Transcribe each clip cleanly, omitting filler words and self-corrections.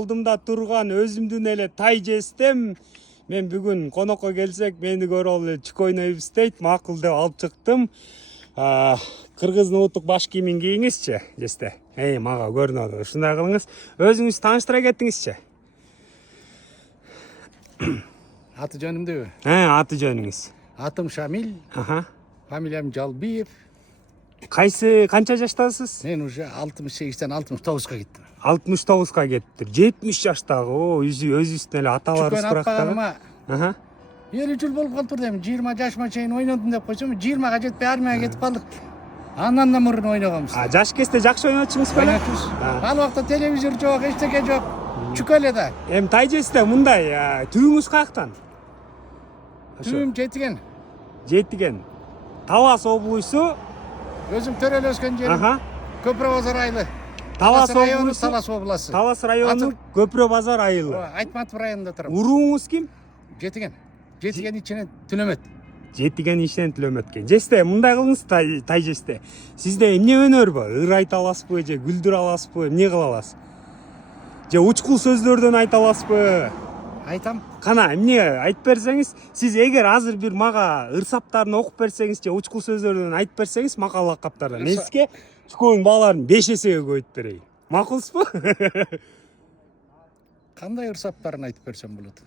алдымда турган өзүмдүн эле тайжестем. Мен бүгүн конокко келсек, мени көрүп эле чүк ойнойбуз дейт. Макул деп алып чыктым. Кыргыздын улуттук баш кийимин кийиңизчи, жесте. Мага көрүнөт. Ушундай кылыңыз. Өзүңүз тааныштыра кетиңизчи. Аты жөнүмдөбү? Аты жөнүңүз. Атым Шамил. Фамилиям Жалбиев. Канча жаштасыз? Мен уже 68-тен 69-га кеттим. 69-га кеттир. 70 жаштагы. Өзүбүздүн эле аталарыбыз сурактагы. 50 жыл болуп калыптыр дейм. 20 жашыма чейин ойнодум деп койсом, 20га жетпей армияга кетип калдык. Андан да мурун ойногонбуз. Жаш кезде жакшы ойночуңуз беле? Ал убакта телевизор жок, эчтеке жок. Чүк эле да. Эми тайжесте мындай, түйүңүз каяктан? Түйүм Жетиген. Жетиген. Талас облусу. Өзүм төрөлө өскөн жерим. Көпүрө базар айылы. Талас облусу. Талас областы. Талас району Көпүрө базар айылы. Айтматов районунда турам. Урууңуз ким? Жетиген. Жетиген ичинен Түлөмөт. Жетиген ичинен Түлөмөткө. Жесте, мындай кылыңыз тайжесте. Сизде эмне өнөр бар? Ыр айта аласызбы же күлдүрө аласызбы? Эмне кыла аласыз? Же учкул сөздөрдөн айта аласызбы? Айтам. Кана, эмне айтып берсеңиз, сиз эгер азыр бир мага ыр саптарын окуп берсеңиз же учкул сөздөрдөн айтып берсеңиз, макал лакаптардан, мен сизге чүкөнүн бааларын 5 эсеге көбөйтүп берейин. Макулсузбу? Кандай ыр саптарын айтып берсем болот?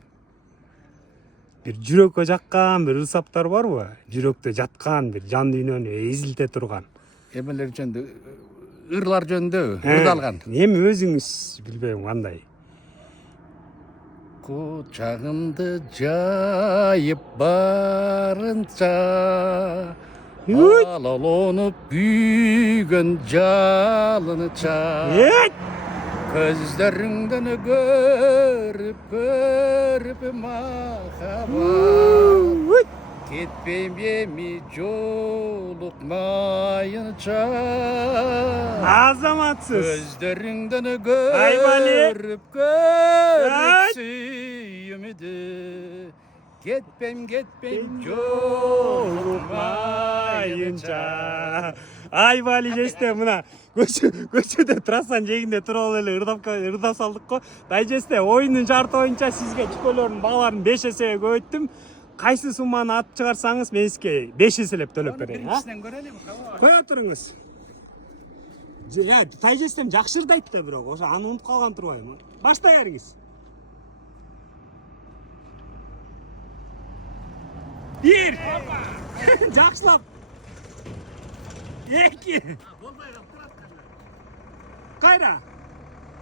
Бир жүрөккө жаккан бир ыр саптар барбы? Жүрөктө жаткан бир жан дүйнөнү эзилте турган. Эмелер жөнүндө, ырлар жөнүндө ырдалган. Эми өзүңүз билбейм кандай. Кучагымды жайып барынча, алалонуп күйгөн жалыныча, көздөрүңдөн көрүп махаббат, кетпейм эми жолукмайынча. Азаматсыз. Көздөрүңдөн көрүп сүйүмүдү, кетпейм жолукмайынча. Айбали жесте, мына көчөдө трассан жээгинде туруп эле ырдап салдык го. Тайжесте, оюндун шарты боюнча сизге чүкөлөрдүн бааларын 5 эсеге көбөйттүм. Кайсы сумманы атып чыгарсаңыз, мен сизге 5 эселеп төлөп берейин. Кое туруңуз. Тайжестем жакшы ырдайт да, бирок ошо аны унутуп калган турбайбы? Баштай бериңиз. 1. Жакшылап. 2. Кайра.